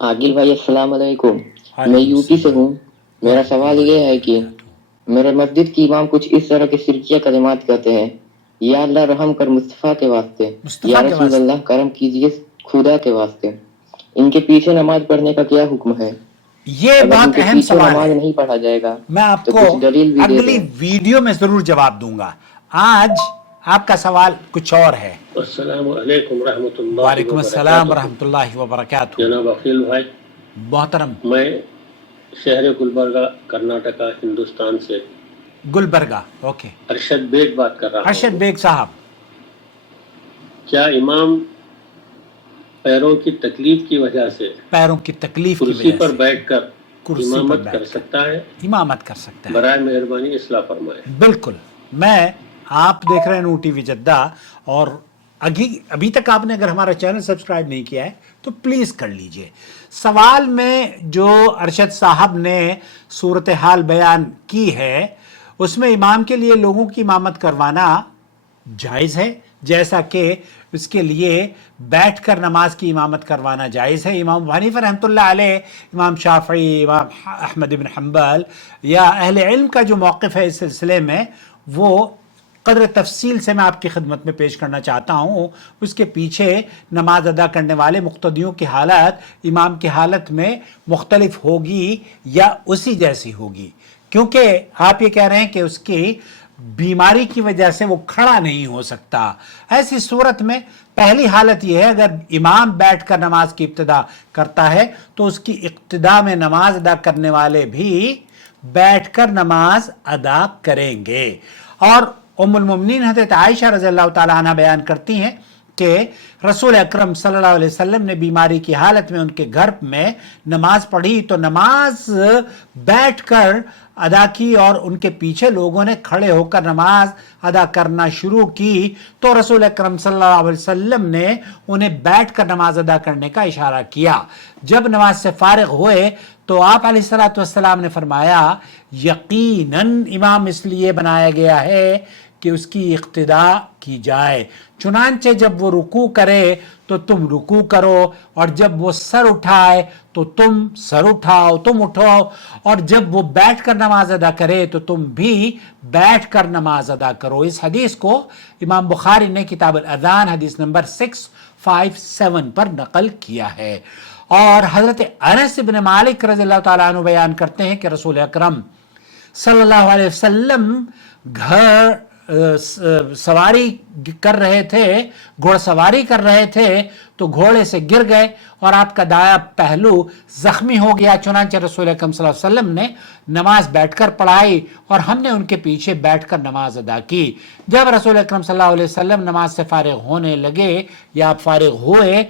आगिल भाई अस्सलाम वालेकुम। मैं वालेकुम यूपी से हूँ। सलाम मेरा सवाल वरहमतुल्लाहि ये है कि वबरकातुहू। मेरे मस्जिद की इमाम कुछ इस तरह के शिरकिया कलिमात कहते हैं। या अल्लाह रहम कर मुस्तफ़ा के वास्ते, या मुस्तफ़ा के रसूल वास्ते अल्लाह करम कीजिए खुदा के वास्ते। इनके पीछे नमाज पढ़ने का क्या हुक्म है? ये अगर बहुत इनके अहम पीछे सवाल नमाज है, नहीं पढ़ा जाएगा मैं तो आपको कुछ दलील भी दे अगली दें। वीडियो में जरूर जवाब दूंगा। आज आपका सवाल कुछ और है। अस्सलामु अलैकुम रहमतुल्लाहि वालेकुम अस्सलाम वबरकातुहू। वरहमतुल्लाहि वबरकातुहू। जनाब अकील भाई, मोहतरम मैं शहर गुलबर्गा कर्नाटका हिंदुस्तान से गुलबर्गा, ओके। अरशद बेग बात कर रहा अरशद हूँ। बेग साहब, क्या इमाम पैरों की तकलीफ की वजह से पैरों की तकलीफ की कुर्सी वजह पर से बैठकर कुर्सी पर इमामत कर बैठकर सकता है? इमामत कर सकता है? बराए मेहरबानी इस्लाह फरमाए। बिल्कुल। मैं आप देख रहे हैं नू टीवी जद्दा, और अभी तक आपने अगर हमारा चैनल सब्सक्राइब नहीं किया है तो प्लीज़ कर लीजिए। सवाल में जो अरशद साहब ने सूरत हाल बयान की है, उसमें इमाम के लिए लोगों की इमामत करवाना जायज़ है, जैसा कि उसके लिए बैठकर नमाज की इमामत करवाना जायज़ है। इमाम अबू हनीफा रहमतुल्लाह अलैह, इमाम शाफ़ी, इमाम अहमद इब्न हम्बल या अहले इल्म का जो मौक़िफ़ है इस सिलसिले में, वो कदर तफसील से मैं आपकी खिदमत में पेश करना चाहता हूँ। उसके पीछे नमाज अदा करने वाले मुक्तदियों की हालत इमाम की हालत में मुख्तलिफ होगी या उसी जैसी होगी, क्योंकि आप ये कह रहे हैं कि उसकी बीमारी की वजह से वो खड़ा नहीं हो सकता। ऐसी सूरत में पहली हालत यह है, अगर इमाम बैठकर नमाज की इब्तिदा करता है तो उसकी इब्तिदा में नमाज अदा करने वाले भी बैठकर नमाज अदा करेंगे। और उम्मुल मोमिनीन हज़रत आयशा रज़ियल्लाहु ताला अन्हा बयान करती हैं कि रसूल अकरम सल्लल्लाहु अलैहि वसल्लम ने बीमारी की हालत में उनके घर में नमाज पढ़ी तो नमाज बैठकर अदा की, और उनके पीछे लोगों ने खड़े होकर नमाज अदा करना शुरू की तो रसूल अकरम सल्लल्लाहु अलैहि वसल्लम ने उन्हें बैठकर नमाज अदा करने का इशारा किया। जब नमाज से फारिग हुए तो आप अलैहिस्सलातु वस्सलाम ने फरमाया, यकीनन इमाम इसलिए बनाया गया है कि उसकी इक्तिदा की जाए, चुनांचे जब वो रुकू करे तो तुम रुकू करो, और जब वो सर उठाए तो तुम सर उठाओ, तुम उठाओ, और जब वो बैठकर नमाज अदा करे तो तुम भी बैठकर नमाज अदा करो। इस हदीस को इमाम बुखारी ने किताब अल-अज़ान हदीस नंबर 657 पर नकल किया है। और हजरत अनस इब्न मालिक रज़ियल्लाहु ताला अन्हु बयान करते हैं कि रसूल अकरम सल्लल्लाहु अलैहि वसल्लम घर सवारी कर रहे थे, घोड़सवारी कर रहे थे तो घोड़े से गिर गए और आपका दाया पहलू जख्मी हो गया। चुनांचे रसूल अकरम सल्लल्लाहु अलैहि वसल्लम ने नमाज बैठकर पढ़ाई और हमने उनके पीछे बैठकर नमाज अदा की। जब रसूल अकरम सल्लल्लाहु अलैहि वसल्लम नमाज से फारिग होने लगे या फारिग हुए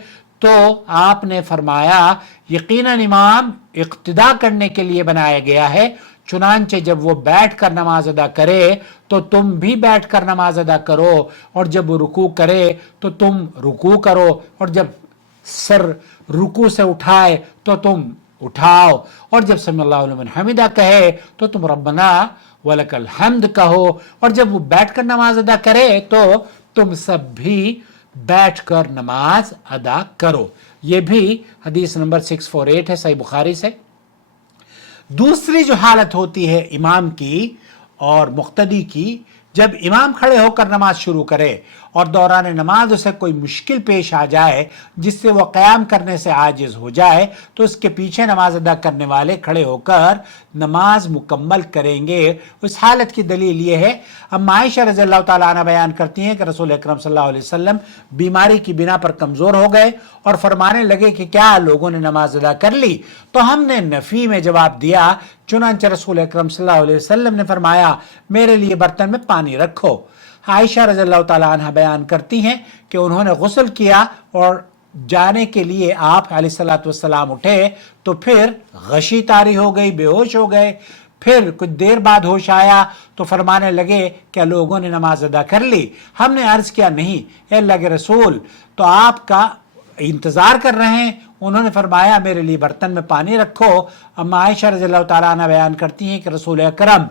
तो आपने फरमाया, यकीनन इमाम इक्तिदा करने के लिए बनाया गया है, चुनांचे जब वो बैठकर नमाज अदा करे तो तुम भी बैठकर नमाज अदा करो, और जब वो रुकू करे तो तुम रुकू करो, और जब सर रुकू से उठाए तो तुम उठाओ, और जब समीअल्लाहु लिमन हमिदा कहे तो तुम रब्बना वलकल हम्द कहो, और जब वो बैठकर नमाज अदा करे तो तुम सब भी बैठकर नमाज अदा करो। ये भी हदीस नंबर 648 है सही बुखारी से। दूसरी जो हालत होती है इमाम की और मुक्तदी की, जब इमाम खड़े होकर नमाज शुरू करे और दौरान नमाज उसे कोई मुश्किल पेश आ जाए जिससे वह क़याम करने से आजिज़ हो जाए तो उसके पीछे नमाज अदा करने वाले खड़े होकर नमाज मुकम्मल करेंगे। उस हालत की दलील ये है, अम्मा आयशा रज़ियल्लाहु ताला अन्हा बयान करती हैं कि रसूल अकरम सल्लल्लाहु अलैहि वसल्लम बीमारी की बिना पर कमज़ोर हो गए और फरमाने लगे कि क्या लोगों ने नमाज अदा कर ली? तो हमने नफ़ी में जवाब दिया, चुनांचे रसूल अकरम सल्लल्लाहु अलैहि वसल्लम ने फरमाया, मेरे लिए बर्तन में पानी रखो। आयशा रज़ियल्लाहु ताला अन्हा बयान करती हैं कि उन्होंने गुस्ल किया और जाने के लिए आप अलैहिस्सलातु वस्सलाम उठे तो फिर गशी तारी हो गई, बेहोश हो गए। फिर कुछ देर बाद होश आया तो फरमाने लगे, क्या लोगों ने नमाज अदा कर ली? हमने अर्ज किया, नहीं अल्लाह के रसूल तो आपका इंतजार कर रहे हैं। उन्होंने फरमाया, मेरे लिए बर्तन में पानी रखो। अम्मा आयशा रज़ियल्लाहु ताला अन्हा बयान करती हैं कि रसूल अकरम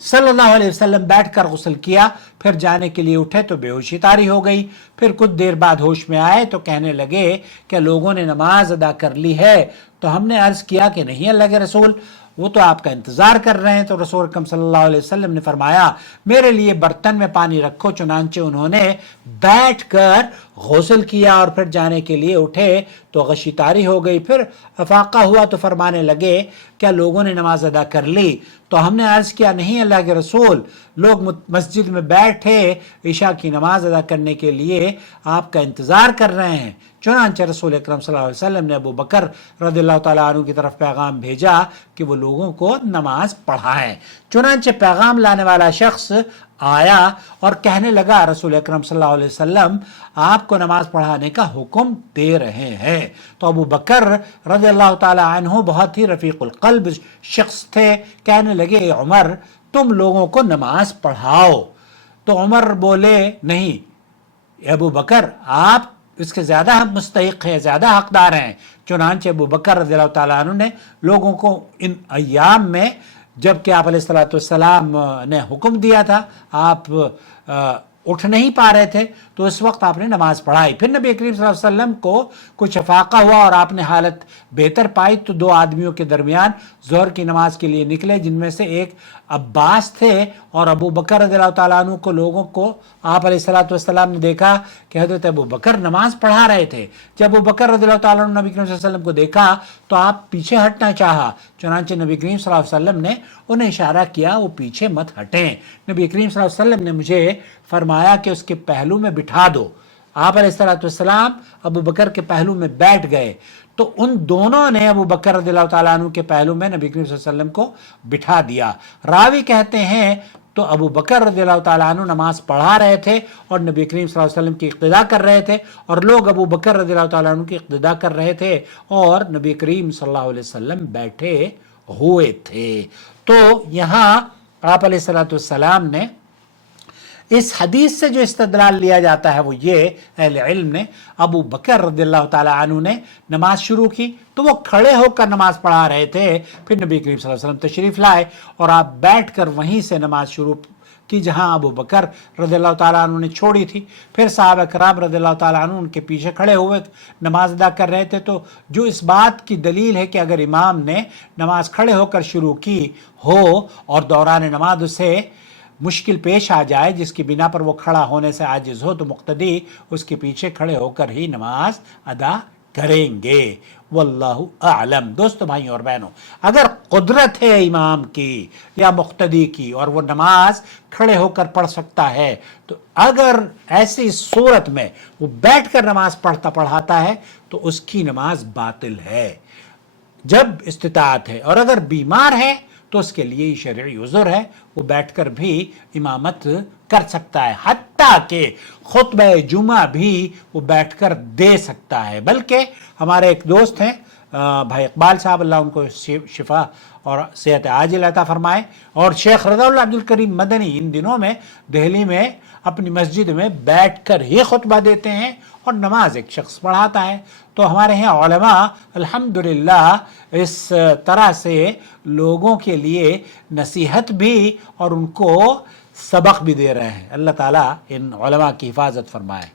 सल्लल्लाहु अलैहि वसल्लम बैठकर गुस्ल किया, फिर जाने के लिए उठे तो बेहोशी तारी हो गई। फिर कुछ देर बाद होश में आए तो कहने लगे कि लोगों ने नमाज अदा कर ली है। तो हमने अर्ज किया कि नहीं अल्लाह के रसूल, वो तो आपका इंतजार कर रहे हैं। तो रसूल अकरम सल्लल्लाहु अलैहि वसल्लम ने फरमाया मेरे लिए बर्तन में पानी रखो। चुनांचे उन्होंने बैठकर गुस्ल किया और फिर जाने के लिए उठे तो गशी तारी हो गई। फिर अफाका हुआ तो फरमाने लगे क्या लोगों ने नमाज अदा कर ली? तो हमने अर्ज किया नहीं अल्लाह के रसूल, लोग मस्जिद में बैठे ईशा की नमाज अदा करने के लिए आपका इंतजार कर रहे हैं। चुनांचे रसूल अकरम सल्लल्लाहु अलैहि वसल्लम ने अबू बकर रज़ियल्लाहु ताला अन्हु की तरफ पैगाम भेजा कि वो लोगों को नमाज पढ़ाएं। चुनांचे पैगाम लाने वाला शख्स आया और कहने लगा रसूल अकरम सल्लल्लाहु अलैहि वसल्लम आपको नमाज पढ़ाने का हुक्म दे रहे हैं। तो अबू बकर रज़ियल्लाहु ताला अन्हु बहुत ही रफ़ीक़ुल क़ल्ब शख्स थे। कहने लगे उमर तुम लोगों को नमाज पढ़ाओ। तो उमर बोले नहीं अबू बकर आप इसके ज़्यादा मुस्तहिक़ है, ज़्यादा हकदार हैं। चुनांचे अबू बकर रज़ियल्लाहु ताला अन्हु ने लोगों को इन अय्याम में जबकि आप अलैहिस्सलातु वस्सलाम ने हुक्म दिया था, आप उठ नहीं पा रहे थे, तो इस वक्त आपने नमाज पढ़ाई। फिर नबी करीम सल्लल्लाहु अलैहि वसल्लम को कुछ अफाका हुआ और आपने हालत बेहतर पाई तो दो आदमियों के दरमियान ज़ोहर की नमाज के लिए निकले, जिनमें से एक अब्बास थे और अबू बकर रज़ियल्लाहु ताला अन्हु को लोगों को आप अलैहिस्सलातु वस्सलाम ने देखा कि हज़रत अबू बकर नमाज पढ़ा रहे थे। जब अबू बकर रज़ियल्लाहु ताला अन्हु नबी करीम सल्लल्लाहु अलैहि वसल्लम को देखा तो आप पीछे हटना चाहा। चुनांचे नबी करीम सल्लल्लाहु अलैहि वसल्लम ने उन्हें इशारा किया वो पीछे मत हटें। नबी करीम सल्लल्लाहु अलैहि वसल्लम ने मुझे फरमाया कि उसके पहलू में बिठा दो। आप अलैहिस्सलातु वस्सलाम अबू बकर के पहलू में बैठ गए तो उन दोनों ने अबू बकर रज़ियल्लाहु ताला अन्हु के पहलू में नबी करीम सल्लल्लाहु अलैहि वसल्लम को बिठा दिया। रावी कहते हैं तो अबू बकर रज़ियल्लाहु ताला अन्हु नमाज पढ़ा रहे थे और नबी करीम सल्लल्लाहु अलैहि वसल्लम की इक्तिदा कर रहे थे और लोग अबू बकर रज़ियल्लाहु ताला अन्हु की इक्तिदा कर रहे थे और नबी करीम सल्लल्लाहु अलैहि वसल्लम बैठे हुए थे। तो यहाँ आप अलैहिस्सलातु वस्सलाम ने इस हदीस से जो इस्तदलाल लिया जाता है वो ये अहले इल्म ने अबू बकर रज़ियल्लाहु ताला अन्हु ने नमाज शुरू की तो वो खड़े होकर नमाज पढ़ा रहे थे। फिर नबी करीम सल्लल्लाहु अलैहि वसल्लम तशरीफ़ लाए और आप बैठकर वहीं से नमाज शुरू की जहां अबू बकर रज़ियल्लाहु ताला अन्हु ने छोड़ी थी। फिर सहाबा किराम रज़ियल्लाहु ताला अन्हु उनके पीछे खड़े हुए नमाज अदा कर रहे थे। तो जो इस बात की दलील है कि अगर इमाम ने नमाज खड़े होकर शुरू की हो और दौरान नमाज उसे मुश्किल पेश आ जाए जिसकी बिना पर वो खड़ा होने से आजिज़ हो तो मुक्तदी उसके पीछे खड़े होकर ही नमाज अदा करेंगे। वल्लाहु आलम। दोस्तों भाइयों और बहनों, अगर कुदरत है इमाम की या मुक्तदी की और वो नमाज खड़े होकर पढ़ सकता है तो अगर ऐसी सूरत में वो बैठकर नमाज पढ़ाता है तो उसकी नमाज बातिल है जब इस्तिताअत है। और अगर बीमार है तो उसके लिए शरई उज़्र है, वो बैठकर भी इमामत कर सकता है, हत्ता के खुतबा जुमा भी वो बैठकर दे सकता है। बल्कि हमारे एक दोस्त हैं भाई इकबाल साहब, अल्लाह उनको शिफा और सेहत आजिल अता फरमाए, और शेख रज़ाउल्लाह अब्दुल करीम मदनी इन दिनों में दिल्ली में अपनी मस्जिद में बैठकर ही खुतबा देते हैं और नमाज एक शख्स पढ़ाता है। तो हमारे यहाँ उलमा अल्हम्दुलिल्लाह इस तरह से लोगों के लिए नसीहत भी और उनको सबक भी दे रहे हैं। अल्लाह ताला इन उलमा की हिफाजत फरमाए।